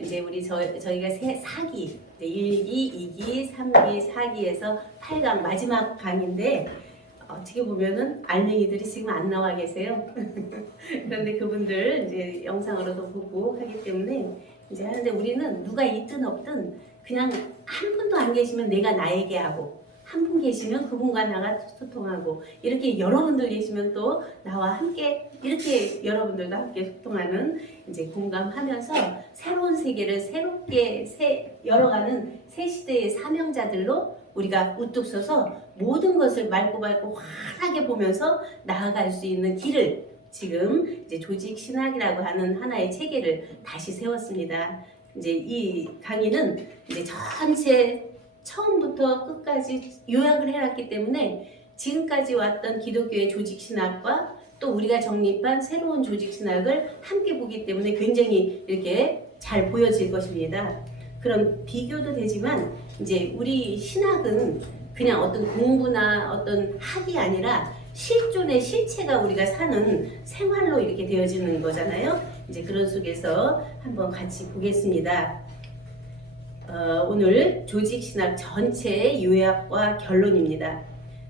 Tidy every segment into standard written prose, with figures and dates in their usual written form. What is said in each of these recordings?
이제 저희가 사기, 1기, 2기, 3기, 4기에서 8강 마지막 강인데 어떻게 보면은 알맹이들이 지금 안 나와 계세요. 그런데 그분들 이제 영상으로도 보고 하기 때문에 이제 하는데 우리는 누가 있든 없든 그냥 한 분도 안 계시면 내가 나에게 하고 한 분 계시면 그분과 나가 소통하고 이렇게 여러분들 계시면 또 나와 함께 이렇게 여러분들과 함께 소통하는 이제 공감하면서 새로운 세계를 새롭게 열어가는 새 시대의 사명자들로 우리가 우뚝 서서 모든 것을 맑고 환하게 보면서 나아갈 수 있는 길을 지금 이제 조직 신학이라고 하는 하나의 체계를 다시 세웠습니다. 이제 이 강의는 이제 전체 처음부터 끝까지 요약을 해놨기 때문에 지금까지 왔던 기독교의 조직신학과 또 우리가 정립한 새로운 조직신학을 함께 보기 때문에 굉장히 이렇게 잘 보여질 것입니다. 그런 비교도 되지만 이제 우리 신학은 그냥 어떤 공부나 어떤 학이 아니라 실존의 실체가 우리가 사는 생활로 이렇게 되어지는 거잖아요. 이제 그런 속에서 한번 같이 보겠습니다. 오늘 조직신학 전체의 요약과 결론입니다.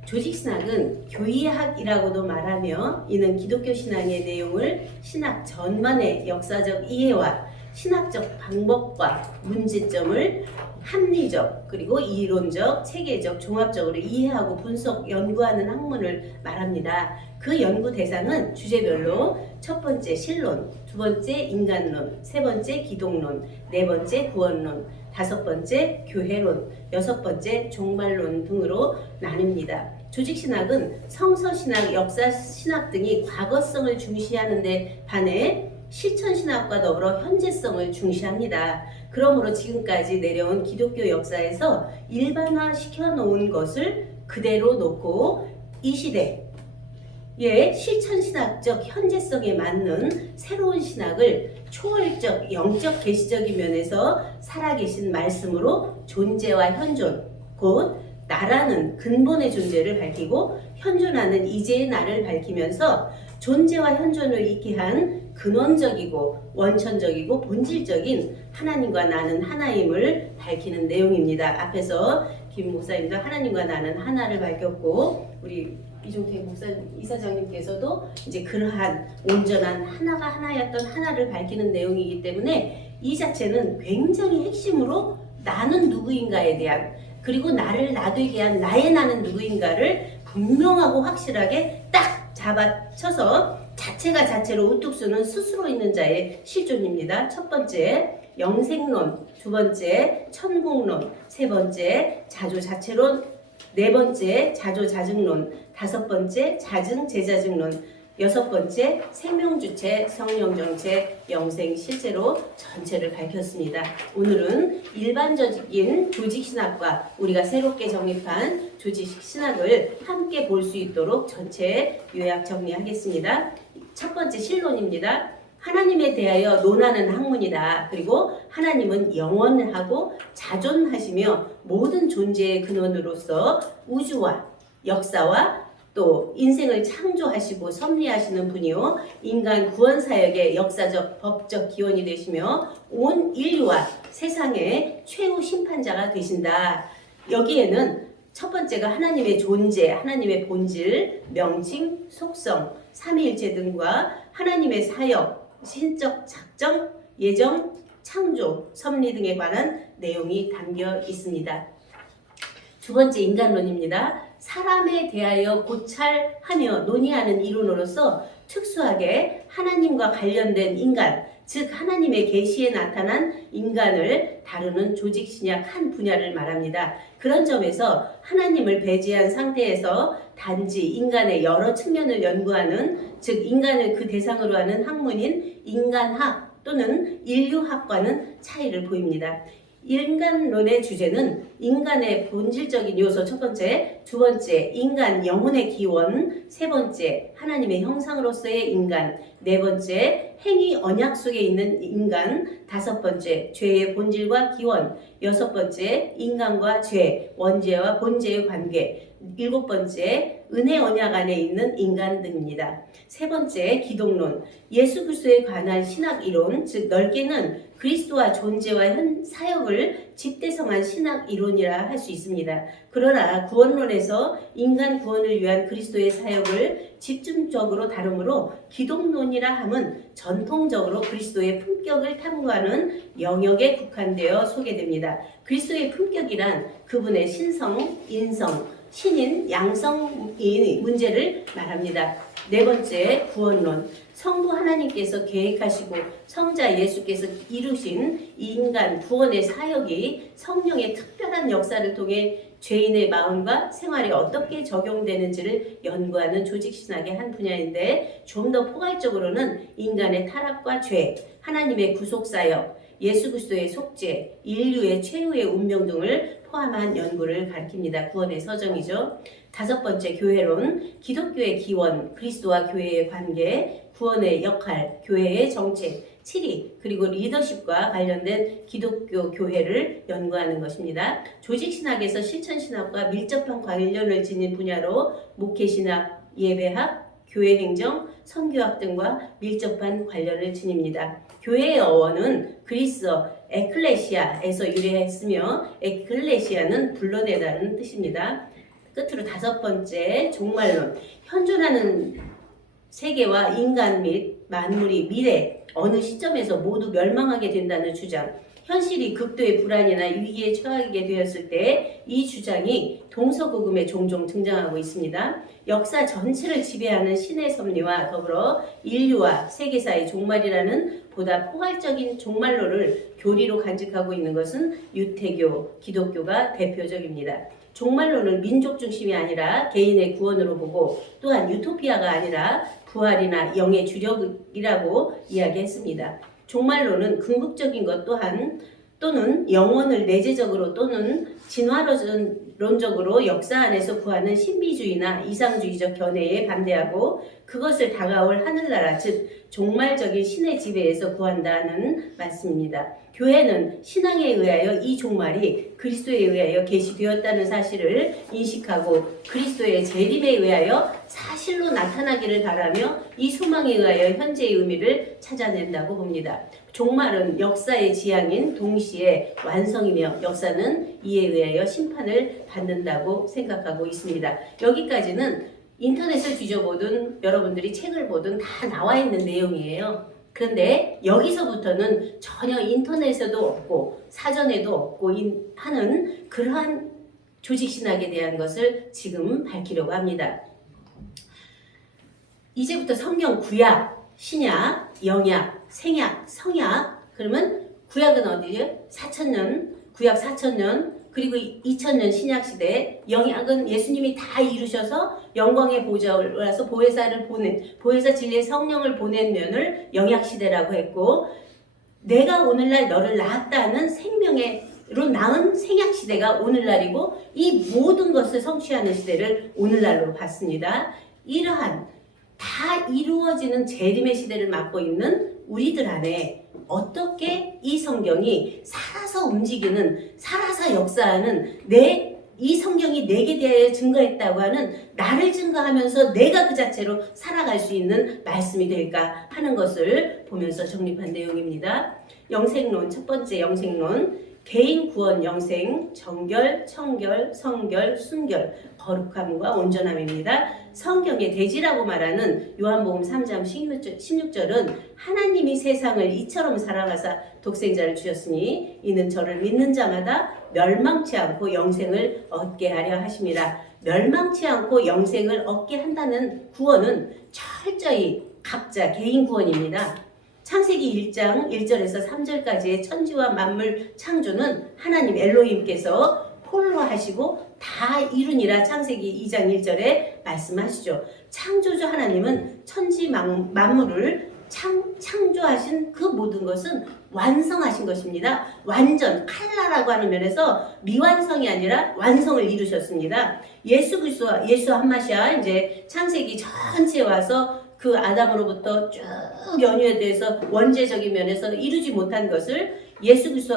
조직신학은 교의학이라고도 말하며 이는 기독교 신앙의 내용을 신학 전반의 역사적 이해와 신학적 방법과 문제점을 합리적 그리고 이론적, 체계적, 종합적으로 이해하고 분석, 연구하는 학문을 말합니다. 그 연구 대상은 주제별로 첫 번째 신론, 두 번째 인간론, 세 번째 기독론, 네 번째 구원론, 다섯 번째 교회론, 여섯 번째 종말론 등으로 나뉩니다. 조직신학은 성서신학, 역사신학 등이 과거성을 중시하는 데 반해 실천신학과 더불어 현재성을 중시합니다. 그러므로 지금까지 내려온 기독교 역사에서 일반화시켜 놓은 것을 그대로 놓고 이 시대의 실천신학적 현재성에 맞는 새로운 신학을 초월적, 영적, 계시적인 면에서 살아계신 말씀으로 존재와 현존, 곧 나라는 근본의 존재를 밝히고 현존하는 이제의 나를 밝히면서 존재와 현존을 있게 한 근원적이고 원천적이고 본질적인 하나님과 나는 하나임을 밝히는 내용입니다. 앞에서 김 목사님도 하나님과 나는 하나를 밝혔고 우리 이종택 이사장님께서도 이제 그러한 온전한 하나가 하나였던 하나를 밝히는 내용이기 때문에 이 자체는 굉장히 핵심으로 나는 누구인가에 대한 그리고 나를 나되게 한 나의 나는 누구인가를 분명하고 확실하게 딱 잡아쳐서 자체가 자체로 우뚝 서는 스스로 있는 자의 실존입니다. 첫 번째 영생론, 두 번째 천국론, 세 번째 자조자체론, 네 번째 자조자증론, 다섯 번째 자증제자증론, 여섯 번째 생명주체, 성령정체, 영생실제로 전체를 밝혔습니다. 오늘은 일반적인 조직신학과 우리가 새롭게 정립한 조직신학을 함께 볼 수 있도록 전체 요약 정리하겠습니다. 첫 번째 신론입니다. 하나님에 대하여 논하는 학문이다. 그리고 하나님은 영원하고 자존하시며 모든 존재의 근원으로서 우주와 역사와 또 인생을 창조하시고 섭리하시는 분이요 인간 구원 사역의 역사적 법적 기원이 되시며 온 인류와 세상의 최후 심판자가 되신다. 여기에는 첫 번째가 하나님의 존재, 하나님의 본질, 명칭, 속성, 삼위일체 등과 하나님의 사역, 신적 작정, 예정, 창조, 섭리 등에 관한 내용이 담겨 있습니다. 두 번째 인간론입니다. 사람에 대하여 고찰하며 논의하는 이론으로서 특수하게 하나님과 관련된 인간, 즉 하나님의 계시에 나타난 인간을 다루는 조직신학 한 분야를 말합니다. 그런 점에서 하나님을 배제한 상태에서 단지 인간의 여러 측면을 연구하는, 즉 인간을 그 대상으로 하는 학문인 인간학 또는 인류학과는 차이를 보입니다. 인간론의 주제는 인간의 본질적인 요소 첫 번째, 두 번째 인간 영혼의 기원, 세 번째 하나님의 형상으로서의 인간, 네 번째 행위 언약 속에 있는 인간, 다섯 번째 죄의 본질과 기원, 여섯 번째 인간과 죄, 원죄와 본죄의 관계, 일곱 번째 은혜 언약 안에 있는 인간 등입니다. 세 번째, 기독론. 예수 그리스도에 관한 신학 이론, 즉 넓게는 그리스도와 존재와 현 사역을 집대성한 신학 이론이라 할 수 있습니다. 그러나 구원론에서 인간 구원을 위한 그리스도의 사역을 집중적으로 다루므로 기독론이라 함은 전통적으로 그리스도의 품격을 탐구하는 영역에 국한되어 소개됩니다. 그리스도의 품격이란 그분의 신성, 인성, 신인, 양성의 문제를 말합니다. 네 번째, 구원론. 성부 하나님께서 계획하시고 성자 예수께서 이루신 인간 구원의 사역이 성령의 특별한 역사를 통해 죄인의 마음과 생활에 어떻게 적용되는지를 연구하는 조직신학의 한 분야인데, 좀 더 포괄적으로는 인간의 타락과 죄, 하나님의 구속사역, 예수 그리스도의 속죄, 인류의 최후의 운명 등을 포함한 연구를 가리킵니다. 구원의 서정이죠. 다섯 번째, 교회론. 기독교의 기원, 그리스도와 교회의 관계, 구원의 역할, 교회의 정책, 7위, 그리고 리더십과 관련된 기독교 교회를 연구하는 것입니다. 조직신학에서 실천신학과 밀접한 관련을 지닌 분야로 목회신학, 예배학, 교회행정, 선교학 등과 밀접한 관련을 지닙니다. 교회의 어원은 그리스어 에클레시아에서 유래했으며 에클레시아는 불러내다는 뜻입니다. 끝으로 다섯 번째, 종말론. 현존하는 세계와 인간 및 만물이 미래 어느 시점에서 모두 멸망하게 된다는 주장, 현실이 극도의 불안이나 위기에 처하게 되었을 때 이 주장이 동서고금에 종종 등장하고 있습니다. 역사 전체를 지배하는 신의 섭리와 더불어 인류와 세계사의 종말이라는 보다 포괄적인 종말론을 교리로 간직하고 있는 것은 유태교, 기독교가 대표적입니다. 종말론은 민족 중심이 아니라 개인의 구원으로 보고, 또한 유토피아가 아니라 부활이나 영의 주력이라고 이야기했습니다. 종말론은 궁극적인 것 또는 영혼을 내재적으로 또는 진화론적으로 역사 안에서 구하는 신비주의나 이상주의적 견해에 반대하고, 그것을 다가올 하늘나라, 즉 종말적인 신의 지배에서 구한다는 말씀입니다. 교회는 신앙에 의하여 이 종말이 그리스도에 의하여 계시되었다는 사실을 인식하고 그리스도의 재림에 의하여 사실로 나타나기를 바라며 이 소망에 의하여 현재의 의미를 찾아낸다고 봅니다. 종말은 역사의 지향인 동시에 완성이며 역사는 이에 의하여 심판을 받는다고 생각하고 있습니다. 여기까지는 인터넷을 뒤져보든 여러분들이 책을 보든 다 나와 있는 내용이에요. 그런데 여기서부터는 전혀 인터넷에도 없고 사전에도 없고 하는 그러한 조직신학에 대한 것을 지금 밝히려고 합니다. 이제부터 성경 구약, 신약, 영약, 생약, 성약. 그러면 구약은 어디예요? 4,000년, 구약 4,000년, 그리고 2000년 신약시대. 영약은 예수님이 다 이루셔서 영광의 보좌를 와서 보혜사 진리의 성령을 보낸 면을 영약시대라고 했고, 내가 오늘날 너를 낳았다는 생명으로 낳은 생약시대가 오늘날이고, 이 모든 것을 성취하는 시대를 오늘날로 봤습니다. 이러한 다 이루어지는 재림의 시대를 맞고 있는 우리들 안에 어떻게 이 성경이 살아서 움직이는, 살아서 역사하는, 이 성경이 내게 대하여 증거했다고 하는, 나를 증거하면서 내가 그 자체로 살아갈 수 있는 말씀이 될까 하는 것을 보면서 정립한 내용입니다. 영생론, 첫 번째 영생론. 개인 구원 영생, 정결, 청결, 성결, 순결, 거룩함과 온전함입니다. 성경의 대지라고 말하는 요한복음 3장 16절은 하나님이 세상을 이처럼 사랑하사 독생자를 주셨으니 이는 저를 믿는 자마다 멸망치 않고 영생을 얻게 하려 하심이라. 멸망치 않고 영생을 얻게 한다는 구원은 철저히 각자 개인 구원입니다. 창세기 1장 1절에서 3절까지의 천지와 만물 창조는 하나님 엘로힘께서 홀로 하시고 다 이루니라 창세기 2장 1절에 말씀하시죠. 창조주 하나님은 천지 만물을 창조하신 그 모든 것은 완성하신 것입니다. 완전, 칼라라고 하는 면에서 미완성이 아니라 완성을 이루셨습니다. 예수 그리스도와 예수 한마시아 이제 창세기 전체에 와서 그 아담으로부터 쭉 연유에 대해서 원죄적인 면에서 이루지 못한 것을 예수 그리스도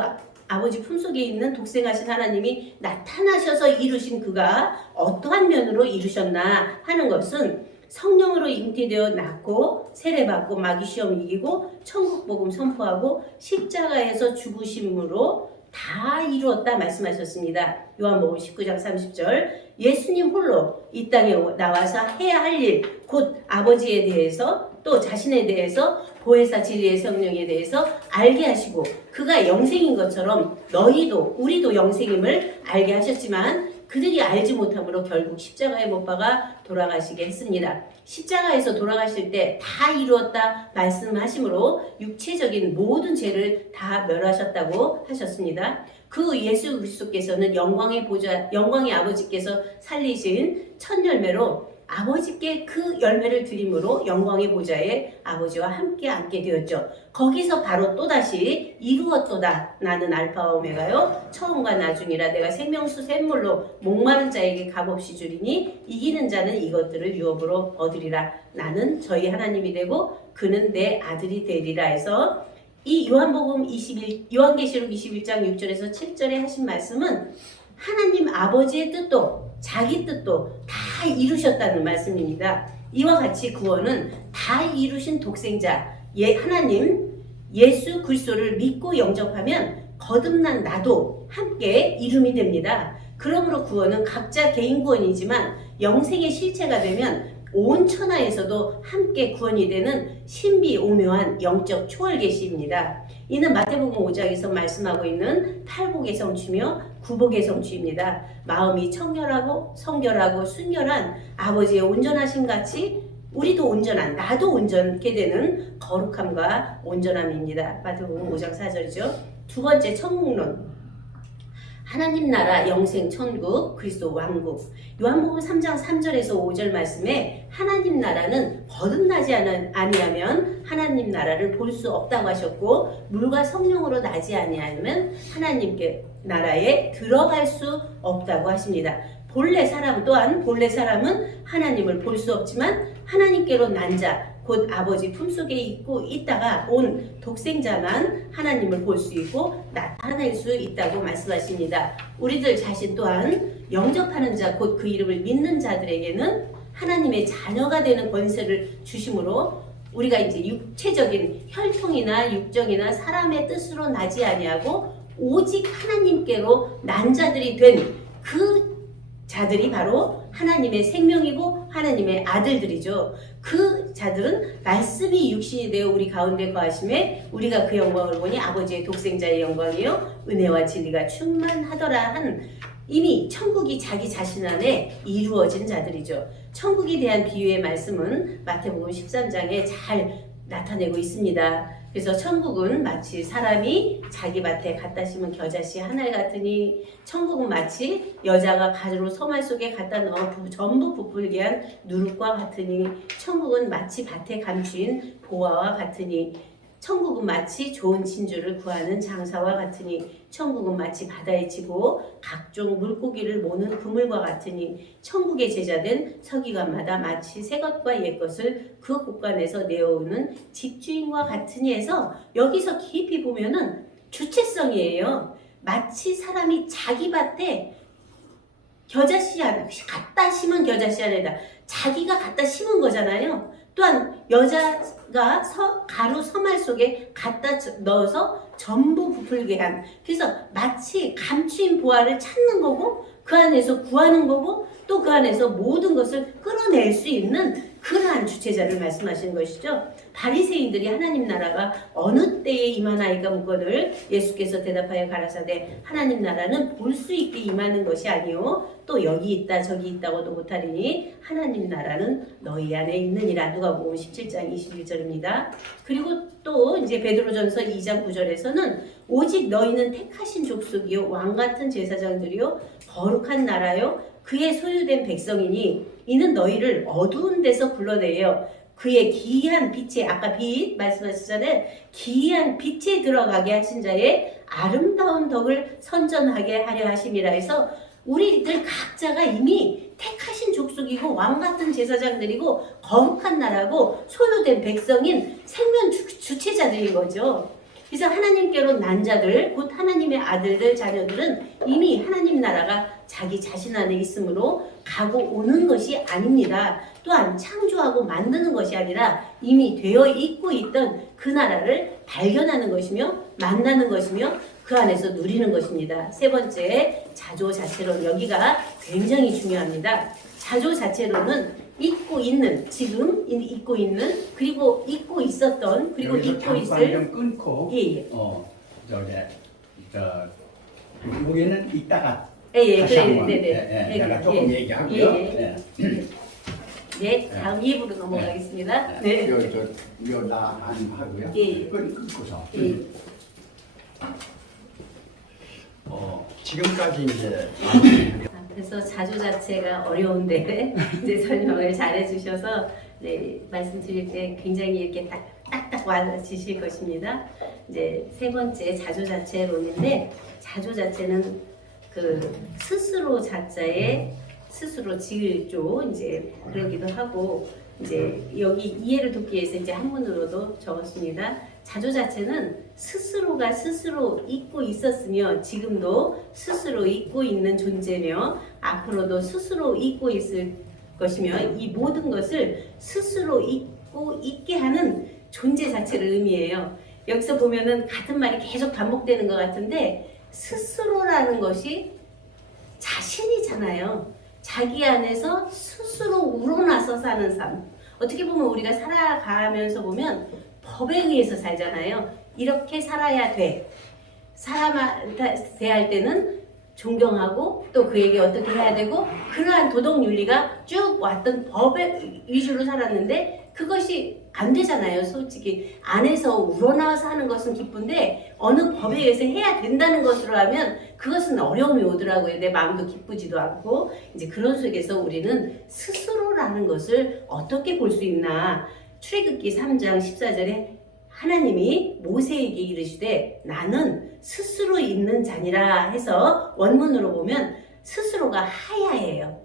아버지 품속에 있는 독생하신 하나님이 나타나셔서 이루신 그가 어떠한 면으로 이루셨나 하는 것은 성령으로 잉태되어 낳고 세례받고 마귀 시험 이기고 천국 복음 선포하고 십자가에서 죽으심으로 다 이루었다 말씀하셨습니다. 요한복음 19장 30절. 예수님 홀로 이 땅에 나와서 해야 할 일, 곧 아버지에 대해서 또 자신에 대해서 보혜사 진리의 성령에 대해서 알게 하시고 그가 영생인 것처럼 너희도 우리도 영생임을 알게 하셨지만 그들이 알지 못함으로 결국 십자가에 못 박아 돌아가시게 했습니다. 십자가에서 돌아가실 때 다 이루었다 말씀하심으로 육체적인 모든 죄를 다 멸하셨다고 하셨습니다. 그 예수 그리스도께서는 영광의 보좌, 영광의 아버지께서 살리신 첫 열매로 아버지께 그 열매를 드림으로 영광의 보좌에 아버지와 함께 앉게 되었죠. 거기서 바로 또다시 이루었도다. 나는 알파와 오메가요 처음과 나중이라. 내가 생명수 샘물로 목마른 자에게 값없이 주리니 이기는 자는 이것들을 유업으로 얻으리라. 나는 저희 하나님이 되고 그는 내 아들이 되리라 해서 이 요한복음 21, 요한계시록 21장 6절에서 7절에 하신 말씀은 하나님 아버지의 뜻도 자기 뜻도 다 이루셨다는 말씀입니다. 이와 같이 구원은 다 이루신 독생자 하나님 예수 그리스도를 믿고 영접하면 거듭난 나도 함께 이름이 됩니다. 그러므로 구원은 각자 개인 구원이지만 영생의 실체가 되면 온 천하에서도 함께 구원이 되는 신비 오묘한 영적 초월 계시입니다. 이는 마태복음 5장에서 말씀하고 있는 탈복의 성취며 구복의 성취입니다. 마음이 청결하고 성결하고 순결한 아버지의 온전하심 같이 우리도 온전한 나도 온전케 되는 거룩함과 온전함입니다. 마태복음 5장 4절이죠. 두 번째 천국론. 하나님 나라 영생 천국 그리스도 왕국. 요한복음 3장 3절에서 5절 말씀에 하나님 나라는 거듭나지 아니하면 하나님 나라를 볼 수 없다고 하셨고 물과 성령으로 나지 아니하면 하나님께 나라에 들어갈 수 없다고 하십니다. 본래 사람은 하나님을 볼 수 없지만 하나님께로 난 자 곧 아버지 품속에 있다가 온 독생자만 하나님을 볼 수 있고 나타낼 수 있다고 말씀하십니다. 우리들 자신 또한 영접하는 자 곧 그 이름을 믿는 자들에게는 하나님의 자녀가 되는 권세를 주심으로 우리가 이제 육체적인 혈통이나 육정이나 사람의 뜻으로 나지 아니하고 오직 하나님께로 난 자들이 된 그 자들이 바로 하나님의 생명이고 하나님의 아들들이죠. 그 자들은 말씀이 육신이 되어 우리 가운데 거하심에 우리가 그 영광을 보니 아버지의 독생자의 영광이요 은혜와 진리가 충만하더라 한 이미 천국이 자기 자신 안에 이루어진 자들이죠. 천국에 대한 비유의 말씀은 마태복음 13장에 잘 나타내고 있습니다. 그래서 천국은 마치 사람이 자기 밭에 갖다 심은 겨자씨 하나 같으니 천국은 마치 여자가 가지로 서말 속에 갖다 넣어 전부 부풀게 한 누룩과 같으니 천국은 마치 밭에 감추인 보화와 같으니 천국은 마치 좋은 진주를 구하는 장사와 같으니 천국은 마치 바다에 치고 각종 물고기를 모는 그물과 같으니 천국의 제자된 서기관마다 마치 새것과 옛것을 그 곳간에서 내어오는 집주인과 같으니 해서 여기서 깊이 보면은 주체성이에요. 마치 사람이 자기 밭에 겨자씨 하나 갖다 심은 겨자씨 하나다. 자기가 갖다 심은 거잖아요. 또한 여자가 가루 서말 속에 갖다 넣어서 전부 부풀게 한 그래서 마치 감추인 보화를 찾는 거고 그 안에서 구하는 거고 또 그 안에서 모든 것을 끌어낼 수 있는 그러한 주체자를 말씀하시는 것이죠. 바리새인들이 하나님 나라가 어느 때에 임하나이까 묻거늘 예수께서 대답하여 가라사대 하나님 나라는 볼 수 있게 임하는 것이 아니요 또 여기 있다 저기 있다고도 못하리니 하나님 나라는 너희 안에 있느니라. 누가복음 17장 21절입니다. 그리고 또 이제 베드로전서 2장 9절에서는 오직 너희는 택하신 족속이요 왕같은 제사장들이요 거룩한 나라요 그의 소유된 백성이니 이는 너희를 어두운 데서 불러내어 그의 기이한 빛에 아까 빛 말씀하셨잖아요. 기이한 빛에 들어가게 하신 자의 아름다운 덕을 선전하게 하려 하심이라 해서 우리들 각자가 이미 택하신 족속이고 왕같은 제사장들이고 거룩한 나라고 소유된 백성인 생명 주체자들인 거죠. 그래서 하나님께로 난 자들, 곧 하나님의 아들들, 자녀들은 이미 하나님 나라가 자기 자신 안에 있으므로 가고 오는 것이 아닙니다. 또한 창조하고 만드는 것이 아니라 이미 되어 있고 있던 그 나라를 발견하는 것이며 만나는 것이며 그 안에서 누리는 것입니다. 세 번째, 자조자체론. 여기가 굉장히 중요합니다. 자조자체론은 잊고 있는, 지금 잊고 있는, 그리고 잊고 있었던, 그리고 잊고 있을. 끊고. 예. 우리는 이따가. 다시 한번. 네네. 내가 조금 얘기하고요. 네, 다음 2부로 넘어가겠습니다. 네. 나 하고요. 끊고서. 지금까지 이제. 그래서 자조자체가 어려운데 이제 설명을 잘 해주셔서 네, 말씀드릴 때 굉장히 이렇게 딱딱 와지실 것입니다. 이제 세 번째 자조자체론인데, 자조자체는 그 스스로 자자에 스스로 지을 쪽 이제 그러기도 하고, 이제 여기 이해를 돕기 위해서 이제 한문으로도 적었습니다. 자조자체는 스스로가 스스로 잊고 있었으며 지금도 스스로 잊고 있는 존재며 앞으로도 스스로 잊고 있을 것이며 이 모든 것을 스스로 잊고 있게 하는 존재 자체를 의미해요. 여기서 보면은 같은 말이 계속 반복되는 것 같은데, 스스로라는 것이 자신이잖아요. 자기 안에서 스스로 우러나서 사는 삶. 어떻게 보면 우리가 살아가면서 보면 법에 의해서 살잖아요. 이렇게 살아야 돼. 사람한테 대할 때는 존경하고 또 그에게 어떻게 해야 되고, 그러한 도덕 윤리가 쭉 왔던 법의 위주로 살았는데 그것이 안 되잖아요. 솔직히 안에서 우러나와서 하는 것은 기쁜데 어느 법에 의해서 해야 된다는 것으로 하면 그것은 어려움이 오더라고요. 내 마음도 기쁘지도 않고. 이제 그런 속에서 우리는 스스로라는 것을 어떻게 볼 수 있나. 출애굽기 3장 14절에 하나님이 모세에게 이르시되 나는 스스로 있는 자니라 해서 원문으로 보면 스스로가 하야예요.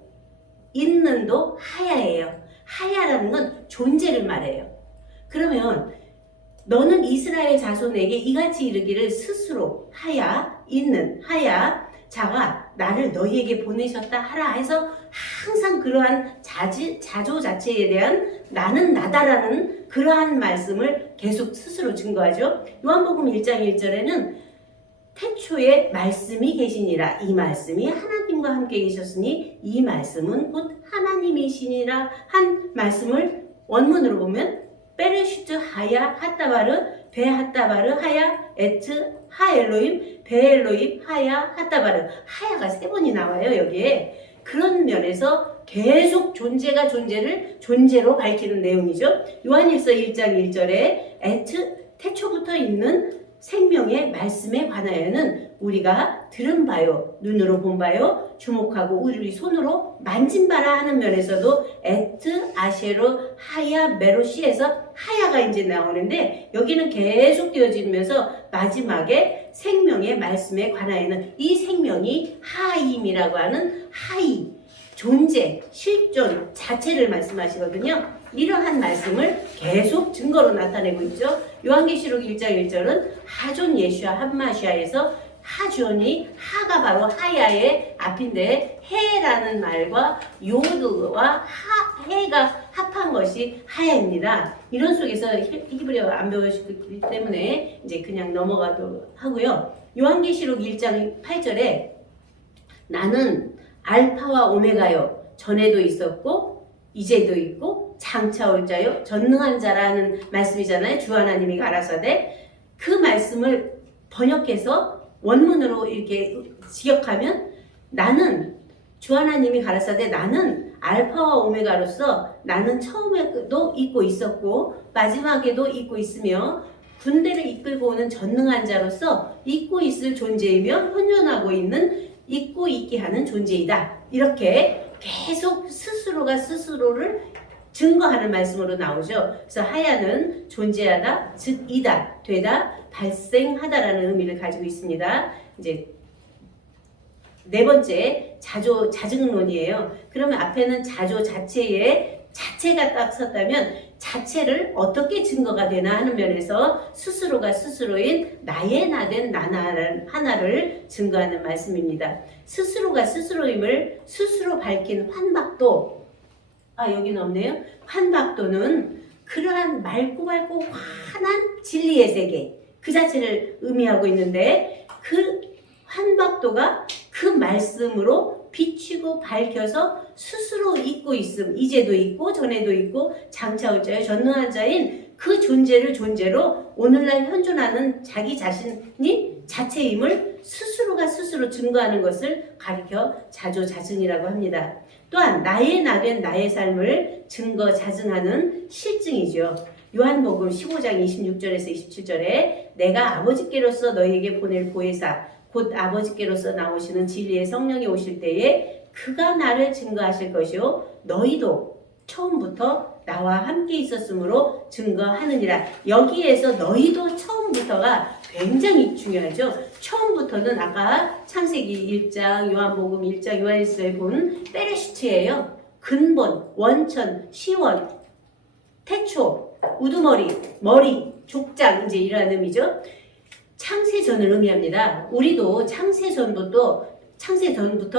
있는도 하야예요. 하야라는 건 존재를 말해요. 그러면 너는 이스라엘 자손에게 이같이 이르기를 스스로 하야, 있는 하야 자가 나를 너희에게 보내셨다 하라 해서 항상 그러한 자조 자체에 대한 나는 나다라는 그러한 말씀을 계속 스스로 증거하죠. 요한복음 1장 1절에는 태초에 말씀이 계시니라. 이 말씀이 하나님과 함께 계셨으니 이 말씀은 곧 하나님이시니라 한 말씀을 원문으로 보면 베레시트 하야 핫다바르 베 핫다바르 하야 에트 하엘로임 베엘로임 하야 핫다바르. 하야가 3번이 나와요 여기에. 그런 면에서 계속 존재가 존재를 존재로 밝히는 내용이죠. 요한일서 1장 1절에 에트 태초부터 있는 생명의 말씀에 관하여는 우리가 들은 바요, 눈으로 본 바요, 주목하고 우리 손으로 만진 바라 하는 면에서도 에트 아셰로 하야 메로시에서 하야가 이제 나오는데, 여기는 계속 되어지면서 마지막에 생명의 말씀에 관하여는 이 생명이 하임이라고 하는 하이, 존재, 실존 자체를 말씀하시거든요. 이러한 말씀을 계속 증거로 나타내고 있죠. 요한계시록 1장 1절은 하존 예슈아 한마시아에서 하존이 하가 바로 하야의 앞인데 해라는 말과 요드와 해가 합한 것이 하야입니다. 이런 속에서 히브리어 안 배우셨기 때문에 이제 그냥 넘어가도록 하고요. 요한계시록 1장 8절에 나는 알파와 오메가요. 전에도 있었고 이제도 있고 장차 올 자요. 전능한 자라는 말씀이잖아요. 주 하나님이 가라사대. 그 말씀을 번역해서 원문으로 이렇게 지역하면 나는 주 하나님이 가라사대 나는 알파와 오메가로서 나는 처음에도 있고 있었고 마지막에도 있고 있으며 군대를 이끌고 오는 전능한 자로서 있고 있을 존재이며 현존하고 있는 있고 있게 하는 존재이다. 이렇게 계속 스스로가 스스로를 증거하는 말씀으로 나오죠. 그래서 하야는 존재하다, 즉 이다, 되다, 발생하다라는 의미를 가지고 있습니다. 이제 네 번째 자증론이에요. 그러면 앞에는 자조 자체의 자체가 딱 섰다면 자체를 어떻게 증거가 되나 하는 면에서 스스로가 스스로인 나의 나된 하나를 증거하는 말씀입니다. 스스로가 스스로임을 스스로 밝힌 환박도, 여기는 없네요. 환박도는 그러한 맑고 환한 진리의 세계, 그 자체를 의미하고 있는데, 그 환박도가 그 말씀으로 비추고 밝혀서 스스로 있고 있음, 이제도 있고 전에도 있고 장차 올 자여 전능한 자인 그 존재를 존재로 오늘날 현존하는 자기 자신이 자체임을 스스로가 스스로 증거하는 것을 가리켜 자조자증이라고 합니다. 또한 나의 나된 나의 삶을 증거 자증하는 실증이죠. 요한복음 15장 26절에서 27절에 내가 아버지께로서 너희에게 보낼 보혜사 곧 아버지께로서 나오시는 진리의 성령이 오실 때에 그가 나를 증거하실 것이요 너희도 처음부터 나와 함께 있었으므로 증거하느니라. 여기에서 너희도 처음부터가 굉장히 중요하죠. 처음부터는 아까 창세기 1장, 요한복음 1장, 요한일서에 본 베레시트예요. 근본, 원천, 시원, 태초, 우두머리, 머리, 족장, 이제 이런 의미죠. 창세전을 의미합니다. 우리도 창세전부터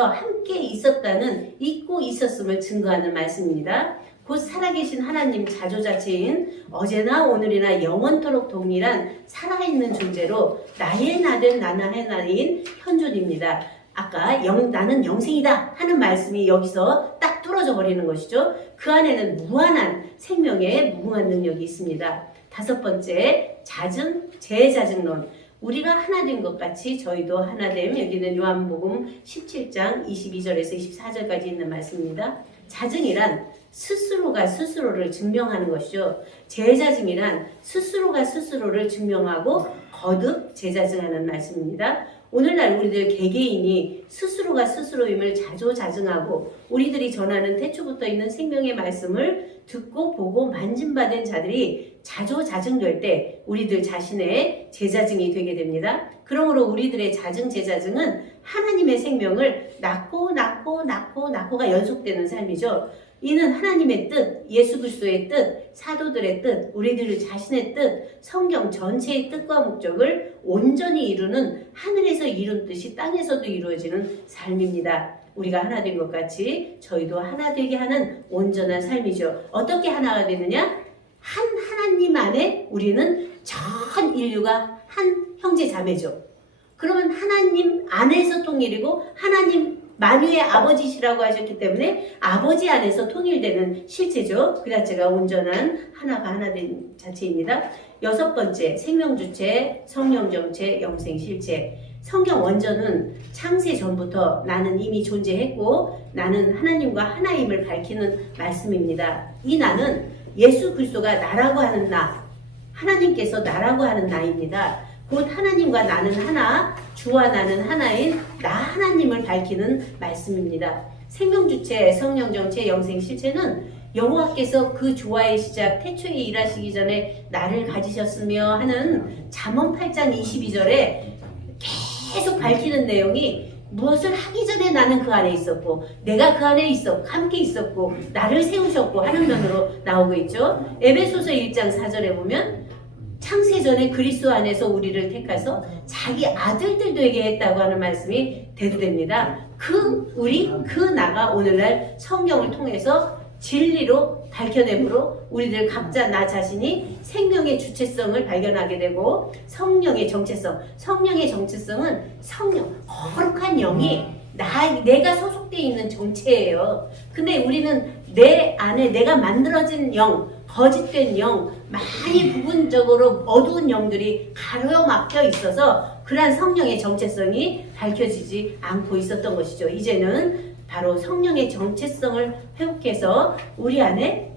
함께 있었다는, 있고 있었음을 증거하는 말씀입니다. 곧 살아계신 하나님 자조자체인 어제나 오늘이나 영원토록 동일한 살아있는 존재로 나의 나된 나의 나인 현존입니다. 아까 나는 영생이다 하는 말씀이 여기서 딱 뚫어져 버리는 것이죠. 그 안에는 무한한 생명의 무궁한 능력이 있습니다. 다섯 번째, 자증, 재자증론. 우리가 하나 된 것 같이 저희도 하나됨. 여기는 요한복음 17장 22절에서 24절까지 있는 말씀입니다. 자증이란 스스로가 스스로를 증명하는 것이죠. 재자증이란 스스로가 스스로를 증명하고 거듭 재자증하는 말씀입니다. 오늘날 우리들 개개인이 스스로가 스스로임을 자조자증하고 우리들이 전하는 태초부터 있는 생명의 말씀을 듣고 보고 만짐받은 자들이 자조자증될 때 우리들 자신의 재자증이 되게 됩니다. 그러므로 우리들의 자증, 재자증은 하나님의 생명을 낳고가 연속되는 삶이죠. 이는 하나님의 뜻, 예수 그리스도의 뜻, 사도들의 뜻, 우리들 자신의 뜻, 성경 전체의 뜻과 목적을 온전히 이루는 하늘에서 이룬 뜻이 땅에서도 이루어지는 삶입니다. 우리가 하나 된 것 같이 저희도 하나 되게 하는 온전한 삶이죠. 어떻게 하나가 되느냐? 한 하나님 안에 우리는 전 인류가 한 형제 자매죠. 그러면 하나님 안에서 통일이고 하나님 만유의 아버지시라고 하셨기 때문에 아버지 안에서 통일되는 실체죠. 그 자체가 온전한 하나가 하나 된 자체입니다. 여섯 번째, 생명주체, 성령정체, 영생실체. 성경 원전은 창세 전부터 나는 이미 존재했고 나는 하나님과 하나임을 밝히는 말씀입니다. 이 나는 예수 그리스도가 나라고 하는 나, 하나님께서 나라고 하는 나입니다. 곧 하나님과 나는 하나, 주와 나는 하나인 나 하나님을 밝히는 말씀입니다. 생명주체, 성령정체, 영생실체는 여호와께서 그 조화의 시작 태초에 일하시기 전에 나를 가지셨으며 하는 잠언 8장 22절에 계속 밝히는 내용이 무엇을 하기 전에 나는 그 안에 있었고 내가 그 안에 함께 있었고 나를 세우셨고 하는 면으로 나오고 있죠. 에베소서 1장 4절에 보면 창세전에 그리스도 안에서 우리를 택하서 자기 아들들 되게 했다고 하는 말씀이 대두됩니다. 그 나가 오늘날 성경을 통해서 진리로 밝혀내므로 우리들 각자 나 자신이 생명의 주체성을 발견하게 되고 성령의 정체성은 성령, 거룩한 영이 내가 소속되어 있는 정체예요. 근데 우리는 내 안에 내가 만들어진 영, 거짓된 영, 많이 부분적으로 어두운 영들이 가로막혀 있어서 그러한 성령의 정체성이 밝혀지지 않고 있었던 것이죠. 이제는 바로 성령의 정체성을 회복해서 우리 안에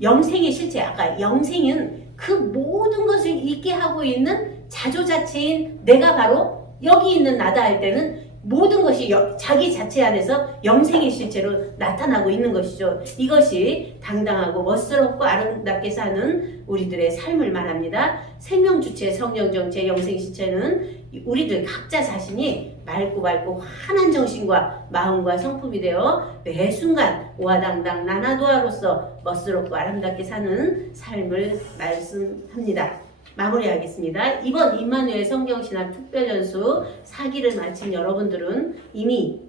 영생의 실체, 아까 영생은 그 모든 것을 있게 하고 있는 자조자체인 내가 바로 여기 있는 나다 할 때는 모든 것이 자기 자체 안에서 영생의 실체로 나타나고 있는 것이죠. 이것이 당당하고 멋스럽고 아름답게 사는 우리들의 삶을 말합니다. 생명주체, 성령정체, 영생실체는 우리들 각자 자신이 맑고 환한 정신과 마음과 성품이 되어 매 순간 오화당당 나나도아로서 멋스럽고 아름답게 사는 삶을 말씀합니다. 마무리하겠습니다. 이번 임마누엘 성경신학 특별연수 4기를 마친 여러분들은 이미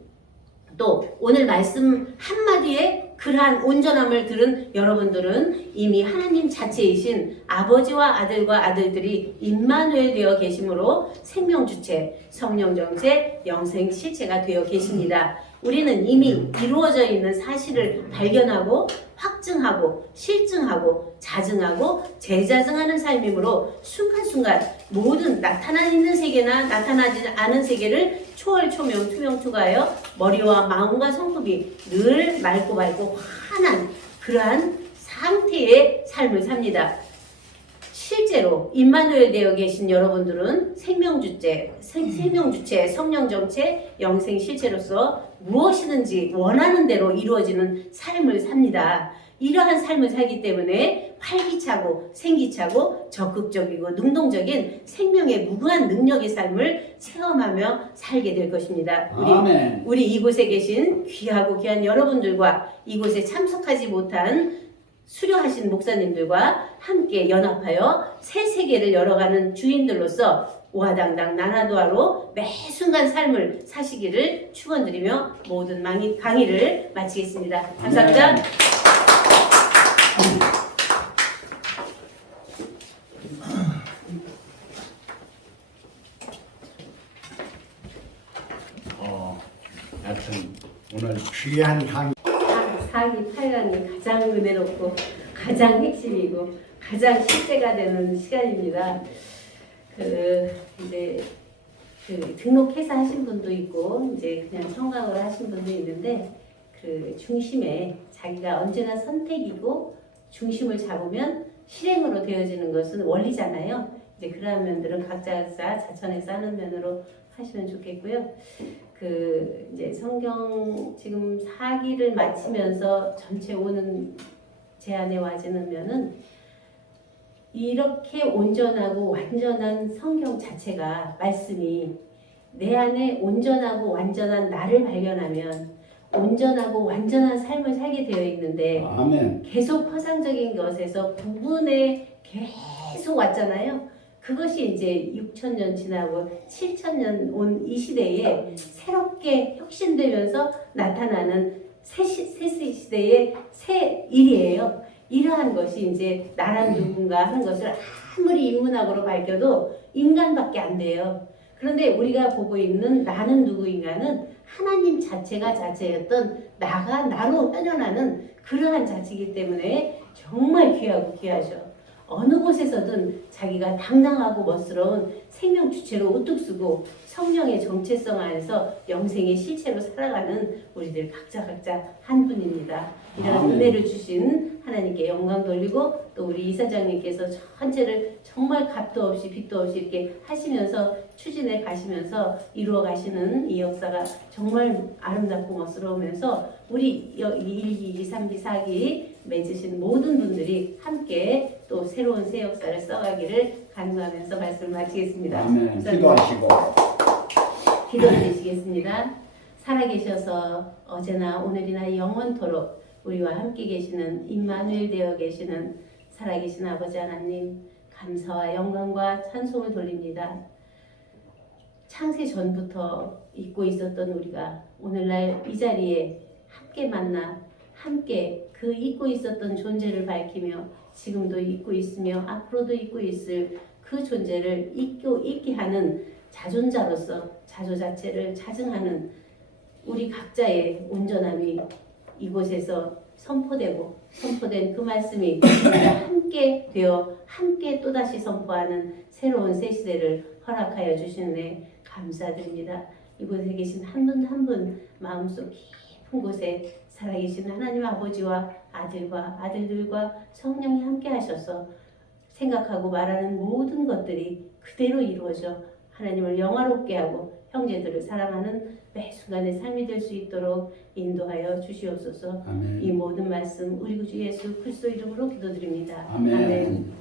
또 오늘 말씀 한마디에 그러한 온전함을 들은 여러분들은 이미 하나님 자체이신 아버지와 아들과 아들들이 임마누엘 되어 계심으로 생명주체, 성령정체, 영생실체가 되어 계십니다. 우리는 이미 이루어져 있는 사실을 발견하고 확증하고 실증하고 자증하고 재자증하는 삶이므로 순간순간 모든 나타나 있는 세계나 나타나지 않은 세계를 초월, 초명, 투명, 투과하여 머리와 마음과 성품이 늘 맑고 환한 그러한 상태의 삶을 삽니다. 실제로 임마누엘 되어 계신 여러분들은 생명주체, 성령정체, 영생실체로서 무엇이든지 원하는 대로 이루어지는 삶을 삽니다. 이러한 삶을 살기 때문에 활기차고 생기차고 적극적이고 능동적인 생명의 무궁한 능력의 삶을 체험하며 살게 될 것입니다. 우리 이곳에 계신 귀하고 귀한 여러분들과 이곳에 참석하지 못한 수료하신 목사님들과 함께 연합하여 새 세계를 열어가는 주인들로서 오화당당 나나도아로 매 순간 삶을 사시기를 축원드리며 모든 강의를 마치겠습니다. 감사합니다. 하여튼 오늘 귀한 강의 4기 8강이 가장 은혜롭고 가장 핵심이고 가장 실제가 되는 시간입니다. 이제 등록해서 하신 분도 있고 이제 그냥 청강으로 하신 분도 있는데 중심에 자기가 언제나 선택이고 중심을 잡으면 실행으로 되어지는 것은 원리잖아요. 이제 그러한 면들은 각자 자천해서 하는 면으로 하시면 좋겠고요. 이제 성경 지금 4기를 마치면서 전체 오는 제안에 와지는 면은 이렇게 온전하고 완전한 성경 자체가 말씀이 내 안에 온전하고 완전한 나를 발견하면 온전하고 완전한 삶을 살게 되어 있는데 아멘. 계속 허상적인 것에서 구분에 계속 왔잖아요. 그것이 이제 6,000년 지나고 7,000년 온 이 시대에 새롭게 혁신되면서 나타나는 새 시대의 새 일이에요. 이러한 것이 이제 나란 누군가 하는 것을 아무리 인문학으로 밝혀도 인간밖에 안 돼요. 그런데 우리가 보고 있는 나는 누구인가는 하나님 자체가 자체였던 나가 나로 현현하는 그러한 자체이기 때문에 정말 귀하고 귀하죠. 어느 곳에서든 자기가 당당하고 멋스러운 생명 주체로 우뚝 서고 성령의 정체성 안에서 영생의 실체로 살아가는 우리들 각자 한 분입니다. 이런 은혜를 주신 하나님께 영광 돌리고 또 우리 이사장님께서 전체를 정말 값도 없이 빚도 없이 이렇게 하시면서 추진해 가시면서 이루어 가시는 이 역사가 정말 아름답고 멋스러우면서 우리 1기, 2, 3기, 4기 맺으신 모든 분들이 함께 또 새로운 새 역사를 써가기를 간구하면서 말씀을 마치겠습니다. 아멘. 기도하시고 기도드리시겠습니다. 살아계셔서 어제나 오늘이나 영원토록 우리와 함께 계시는 임마누엘 되어 계시는 살아계신 아버지 하나님 감사와 영광과 찬송을 돌립니다. 창세 전부터 잊고 있었던 우리가 오늘날 이 자리에 함께 만나 함께 그 잊고 있었던 존재를 밝히며 지금도 잊고 있으며 앞으로도 잊고 있을 그 존재를 잊게 하는 자존자로서 자조 자체를 자증하는 우리 각자의 온전함이 이곳에서 선포된 그 말씀이 함께 되어 함께 또다시 선포하는 새로운 새 시대를 허락하여 주시는 감사드립니다. 이곳에 계신 한 분 한 분 마음속 깊은 곳에 살아계신 하나님 아버지와 아들과 아들들과 성령이 함께 하셔서 생각하고 말하는 모든 것들이 그대로 이루어져 하나님을 영화롭게 하고 형제들을 사랑하는 매 순간의 삶이 될 수 있도록 인도하여 주시옵소서. 아멘. 이 모든 말씀 우리 구주 예수 그리스도 이름으로 기도드립니다. 아멘. 아멘.